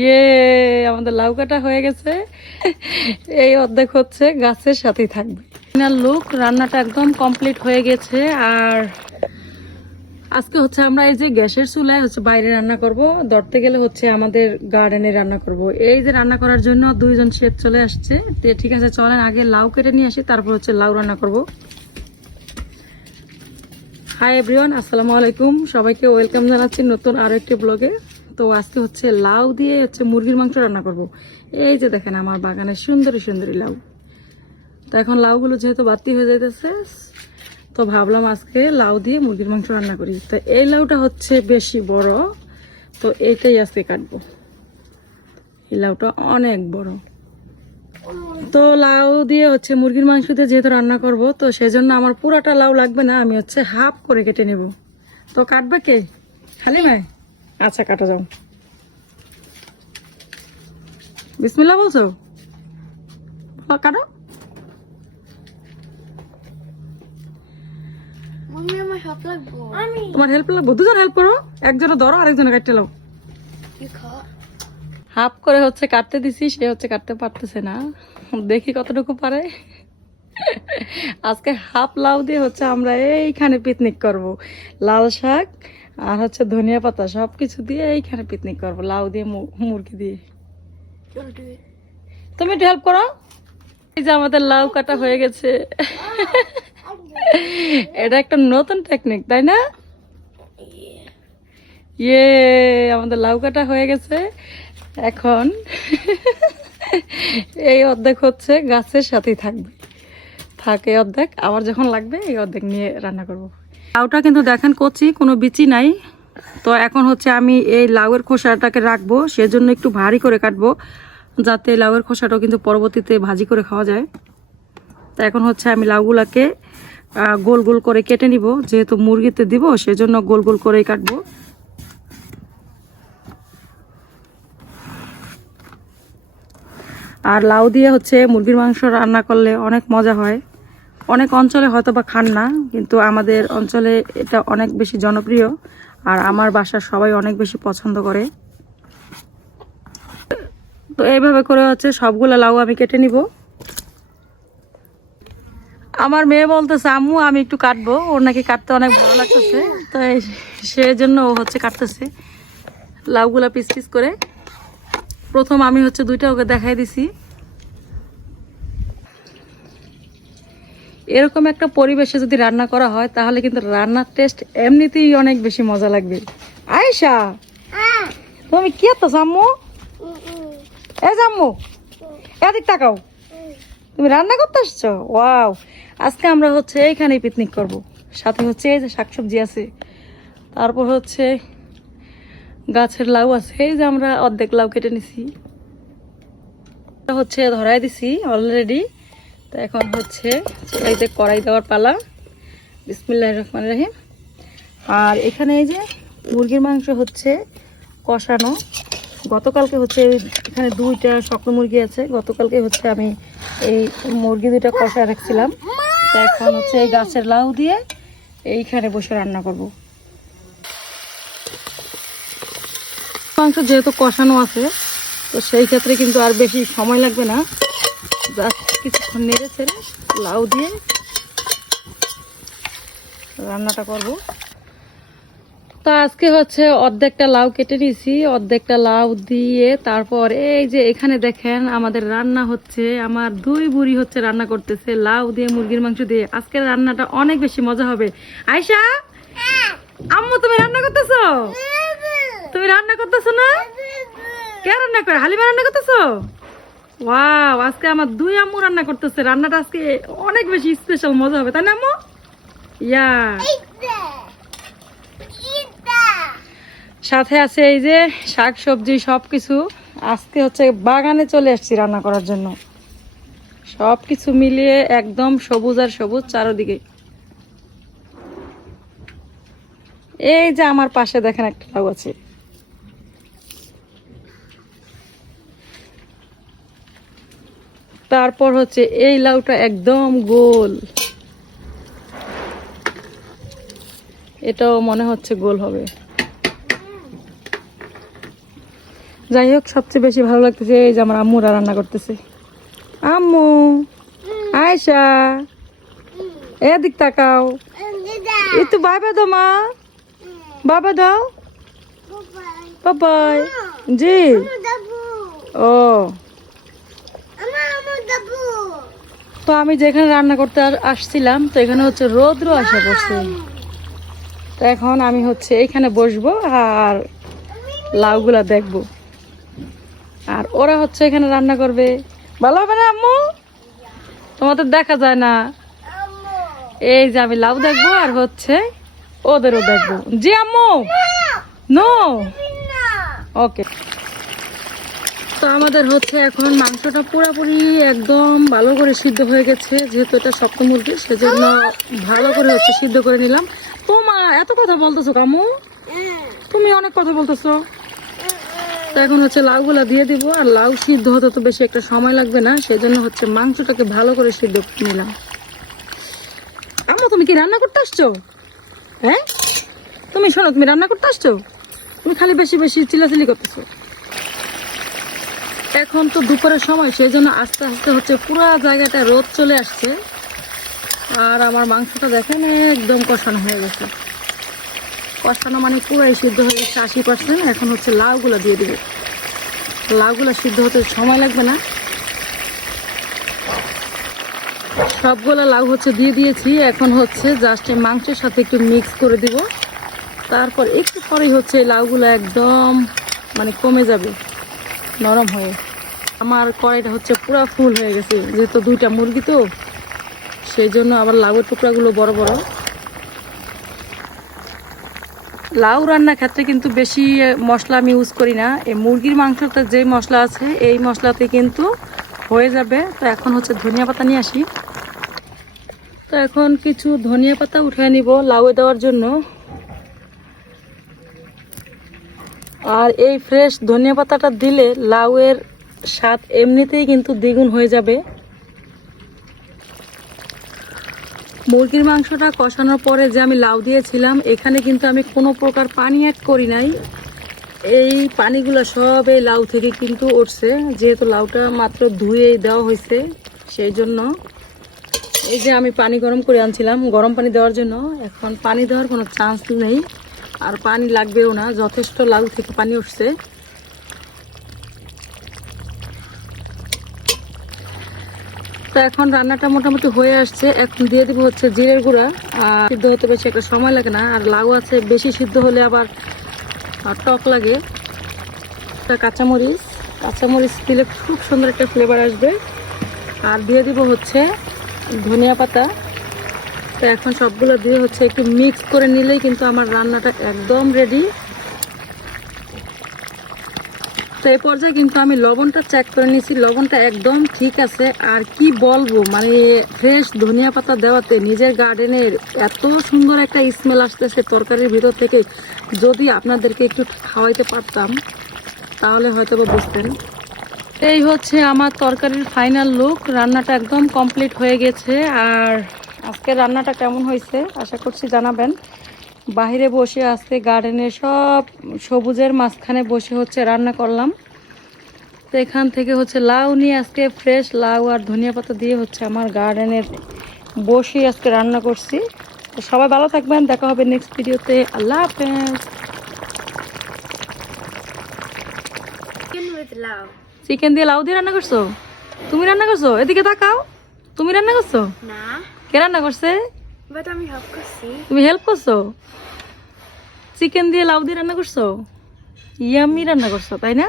ইয়ে আমাদের লাউ কাটা হয়ে গেছে। এই অর্ধেক হচ্ছে গাছের সাথেই থাকবে। এনার লুক রান্নাটা একদম কমপ্লিট হয়ে গেছে। আর আজকে হচ্ছে আমরা এই যে গ্যাসের চুলায় হচ্ছে বাইরে রান্না করব। ধরতে গেলে হচ্ছে আমাদের গার্ডেনে রান্না করব। এই যে রান্না করার জন্য দুইজন শেফ চলে আসছে। ঠিক আছে, চলেন আগে লাউ কেটে নিয়ে আসি, তারপর হচ্ছে লাউ রান্না করব। হাই এভরিওয়ান আসসালামু আলাইকুম। সবাইকে ওয়েলকাম জানাচ্ছি নতুন আরও একটি ব্লগে তো আজকে হচ্ছে লাউ দিয়ে হচ্ছে মুরগির মাংস রান্না করব। এই যে দেখেন আমার বাগানে সুন্দরী সুন্দরী লাউ। তো এখন লাউগুলো যেহেতু বাতি হয়ে যাইতেছে, তো ভাবলাম আজকে লাউ দিয়ে মুরগির মাংস রান্না করি। তো এই লাউটা হচ্ছে বেশি বড়, তো এইটাই আজকে কাটবো। এই লাউটা অনেক বড়। তো লাউ দিয়ে হচ্ছে মুরগির মাংস দিয়ে যেহেতু রান্না করব, তো সেজন্য আমার পুরাটা লাউ লাগবে না, আমি হচ্ছে হাফ করে কেটে নেব। তো কাটবে কে? ভাই? আচ্ছা কাটো যাও। বিসমিল্লা বলছো? বলো, কাটো। মাম্মি আমার সব লাগবো। আমি। তোমার হেল্প লাগবো? দুজন হেল্প করো। একজনে ধরো আরেকজনে কাটতে লাও। হাফ করে হচ্ছে কাটতে দিছি সে হচ্ছে কাটতে পারতেছে না। দেখি কতটুকু পারে। আজকে হাফ লাউ দিয়ে হচ্ছে আমরা এইখানে পিকনিক করব। লাল শাক আর হচ্ছে ধনিয়া পাতা সব কিছু দিয়ে এইখানে পিকনিক করব, লাউ দিয়ে মুরগি দিয়ে। তুমি একটু হেল্প করো। এই যে আমাদের লাউ কাটা হয়ে গেছে। এটা একটা নতুন টেকনিক তাই না? ইয়ে আমাদের লাউ কাটা হয়ে গেছে। এখন এই অর্ধেক হচ্ছে গাছের সাথেই থাকবে। থাকে অর্ধেক, আবার যখন লাগবে এই অর্ধেক নিয়ে রান্না করব। লাউটা কিন্তু দেখেন কচি, কোনো বিচি নাই। তো এখন হচ্ছে আমি এই লাউয়ের খোসাটাকে রাখব, সেজন্য একটু ভারী করে কাটবো, যাতে লাউয়ের খোসাটাও কিন্তু পরবর্তীতে ভাজি করে খাওয়া যায়। তো এখন হচ্ছে আমি লাউগুলাকে গোল গোল করে কেটে নিব, যেহেতু মুরগিতে দিব, সেজন্য গোল গোল করেই কাটবো। আর লাউ দিয়ে হচ্ছে মুরগির মাংস রান্না করলে অনেক মজা হয়। অনেক অঞ্চলে হয়তো বা খান না, কিন্তু আমাদের অঞ্চলে এটা অনেক বেশি জনপ্রিয় আর আমার বাসার সবাই অনেক বেশি পছন্দ করে। তো এইভাবে করে হচ্ছে সবগুলো লাউ আমি কেটে নিব। আমার মেয়ে বলতেছে, আম্মু, আমি একটু কাটবো। ওর নাকি কাটতে অনেক ভালো লাগতেছে। তো সেজন্য ও হচ্ছে কাটতেছে লাউগুলা পিস পিস করে। প্রথম আমি হচ্ছে দুইটা ওকে দেখাই দিছি। এরকম একটা পরিবেশে যদি রান্না করা হয়, তাহলে কিন্তু রান্নার টেস্ট এমনিতেই অনেক বেশি মজা লাগবে। আয়সা তুমি কি এত আম্মু এ জাম্মু, এদিক তাকাও। তুমি রান্না করতে আসছো? ওয়াও! আজকে আমরা হচ্ছে এইখানেই পিকনিক করব। সাথে হচ্ছে এই যে শাকসবজি আছে। তারপর হচ্ছে গাছের লাউ আছে। এই যে আমরা অর্ধেক লাউ কেটে নিছি। হচ্ছে ধরাই দিছি অলরেডি তো এখন হচ্ছে চুলাইতে কড়াই দেওয়ার পালা। বিসমিল্লাহ রহমান রহিম। আর এখানে এই যে মুরগির মাংস হচ্ছে কষানো। গতকালকে হচ্ছে এখানে দুইটা শক্ত মুরগি আছে। গতকালকে হচ্ছে আমি এই মুরগি দুইটা কষা রাখছিলাম। তো এখন হচ্ছে এই গাছের লাউ দিয়ে এইখানে বসে রান্না করব। মাংস যেহেতু কষানো আছে, তো সেই ক্ষেত্রে কিন্তু আর বেশি সময় লাগবে না। জাস্ট কিছুক্ষণ নেড়ে ছেড়ে লাউ দিয়ে রান্নাটা করব। তো আজকে হচ্ছে অর্ধেকটা লাউ কেটে নিয়েছি অর্ধেকটা লাউ দিয়ে তারপর এই যে এখানে দেখেন আমাদের রান্না হচ্ছে আমার দুই বুড়ি হচ্ছে রান্না করতেছে লাউ দিয়ে মুরগির মাংস দিয়ে। আজকের রান্নাটা অনেক বেশি মজা হবে। আয়সা আম্মু তুমি রান্না করতেছো? তুমি রান্না করতেছো না? কে রান্না করে? হালিমা রান্না করতেছো? ওয়াও আজকে আমার দুই আম্মু রান্না করতেছে। রান্নাটা আজকে অনেক বেশি স্পেশাল মজা হবে, তাই না আম্মু? ইয়া সাথে আছে এই যে শাক সবজি সব কিছু আজকে হচ্ছে বাগানে চলে আসছি রান্না করার জন্য। সব কিছু মিলিয়ে একদম সবুজ আর সবুজ চারোদিকে। এই যে আমার পাশে দেখেন একটা লাউ আছে। তারপর হচ্ছে এই লাউটা একদম গোল। এটাও মনে হচ্ছে গোল হবে। যাই হোক সবচেয়ে বেশি ভালো লাগতেছে এই যে আমার আম্মুরা রান্না করতেছে। আম্মু আয়সা এদিক তাকাও। একটু বাবা দাও মা। বাবা দাও। বাবাই। জি। ও। তো আমি যেখানে রান্না করতে আর- আসছিলাম তো এখানে হচ্ছে রৌদ্র আসা পড়ছে। তো এখন আমি হচ্ছে এখানে বসবো আর লাউগুলা দেখব। আর ওরা হচ্ছে এখানে রান্না করবে। ভালো হবে না আম্মু? তোমাদের দেখা যায় না। এই যে আমি লাউ দেখব আর হচ্ছে ওদেরও দেখব। জি আম্মু? নো? ওকে। তো আমাদের হচ্ছে এখন মাংসটা পুরোপুরি একদম ভালো করে সিদ্ধ হয়ে গেছে, যেহেতু এটা সপ্ত মুরগি, সেজন্য ভালো করে হচ্ছে সিদ্ধ করে নিলাম। তো মা, এত কথা বলতেছো কামু? তুমি অনেক কথা বলতেছো। তো এখন হচ্ছে লাউগুলা দিয়ে দিব, আর লাউ সিদ্ধ হতে তো বেশি একটা সময় লাগবে না, সেজন্য হচ্ছে মাংসটাকে ভালো করে সিদ্ধ নিলাম। আম্মু, তুমি কি রান্না করতে আসছো? হ্যাঁ? তুমি শোনো, তুমি রান্না করতে আসছো? তুমি খালি বেশি বেশি চিলাচিলি করতেছো। এখন তো দুপুরের সময় সেই জন্য আস্তে আস্তে হচ্ছে পুরো জায়গাটা রোদ চলে আসছে। আর আমার মাংসটা দেখেন, একদম কষানো হয়ে গেছে। কষানো মানে পুরোই সিদ্ধ হয়ে গেছে আশি পার্সেন্ট এখন হচ্ছে লাউগুলো দিয়ে দিবে। লাউগুলো সিদ্ধ হতে সময় লাগবে না। সবগুলো লাউ হচ্ছে দিয়ে দিয়েছি। এখন হচ্ছে জাস্ট মাংসের সাথে একটু মিক্স করে দিব। তারপর একটু পরেই হচ্ছে লাউগুলো একদম মানে কমে যাবে। নরম হয়ে। আমার কড়াইটা হচ্ছে পুরো ফুল হয়ে গেছে, যেহেতু দুইটা মুরগি তো, সেই জন্য আবার লাউয়ের টুকরাগুলো বড় বড়। লাউ রান্নার ক্ষেত্রে কিন্তু বেশি মশলা আমি ইউজ করি না। এই মুরগির মাংসতে যে মশলা আছে, এই মশলাতে কিন্তু হয়ে যাবে। তো এখন হচ্ছে ধনিয়া পাতা নিয়ে আসি। তো এখন কিছু ধনিয়া পাতা উঠিয়ে নিব লাউয়ে দেওয়ার জন্য। আর এই ফ্রেশ ধনিয়া পাতাটা দিলে লাউয়ের স্বাদ এমনিতেই কিন্তু দ্বিগুণ হয়ে যাবে। মুরগির মাংসটা কষানোর পরে যে আমি লাউ দিয়েছিলাম, এখানে কিন্তু আমি কোনো প্রকার পানি অ্যাড করি নাই। এই পানিগুলো সব এই লাউ থেকে কিন্তু উঠছে, যেহেতু লাউটা মাত্র ধুয়ে দেওয়া হয়েছে, সেই জন্য। এই যে আমি পানি গরম করে আনছিলাম, গরম পানি দেওয়ার জন্য। এখন পানি দেওয়ার কোনো চান্স নেই। আর পানি লাগবেও না, যথেষ্ট লাউ থেকে পানি উঠছে। তো এখন রান্নাটা মোটামুটি হয়ে আসছে। এখন দিয়ে দিব হচ্ছে জিরের গুঁড়া। আর সিদ্ধ হতে বেশি একটা সময় লাগে না, আর লাউ আছে, বেশি সিদ্ধ হলে আবার টক লাগে। কাঁচামরিচ। কাঁচামরিচ দিলে খুব সুন্দর একটা ফ্লেভার আসবে। আর দিয়ে দিব হচ্ছে ধনিয়া পাতা। তো এখন সবগুলো দিয়ে হচ্ছে একটু মিক্স করে নিলেই কিন্তু আমার রান্নাটা একদম রেডি তো এই পর্যায়ে কিন্তু আমি লবণটা চেক করে নিয়েছি। লবণটা একদম ঠিক আছে। আর কি বলব মানে ফ্রেশ ধনিয়া পাতা দেওয়াতে নিজের গার্ডেনের এত সুন্দর একটা স্মেল আসতেছে তরকারির ভিতর থেকে। যদি আপনাদেরকে একটু খাওয়াইতে পারতাম, তাহলে হয়তো বা বুঝতেন। এই হচ্ছে আমার তরকারির ফাইনাল লুক রান্নাটা একদম কমপ্লিট হয়ে গেছে। আর আজকে রান্নাটা কেমন হয়েছে আশা করছি জানাবেন। বাইরে বসে আজকে গার্ডেনে সব সবুজের মাঝখানে বসে হচ্ছে রান্না করলাম। তো এখান থেকে হচ্ছে লাউ নিয়ে আজকে ফ্রেশ লাউ আর ধনিয়া পাতা দিয়ে হচ্ছে আমার গার্ডেনের বসে আজকে রান্না করছি। তো সবাই ভালো থাকবেন দেখা হবে নেক্সট ভিডিওতে আল্লাহ হাফেজ। চিকেন দিয়ে লাউ দিয়ে রান্না করছ? তুমি রান্না করছ? এদিকে তাকাও। তুমি রান্না করছ? Nah, কে রান্না করছে? but আমি হেল্প করছি। তুমি হেল্প করছ? চিকেন দিয়ে লাউ দিয়ে রান্না করছ? ইয়ামি রান্না করছ তাই না?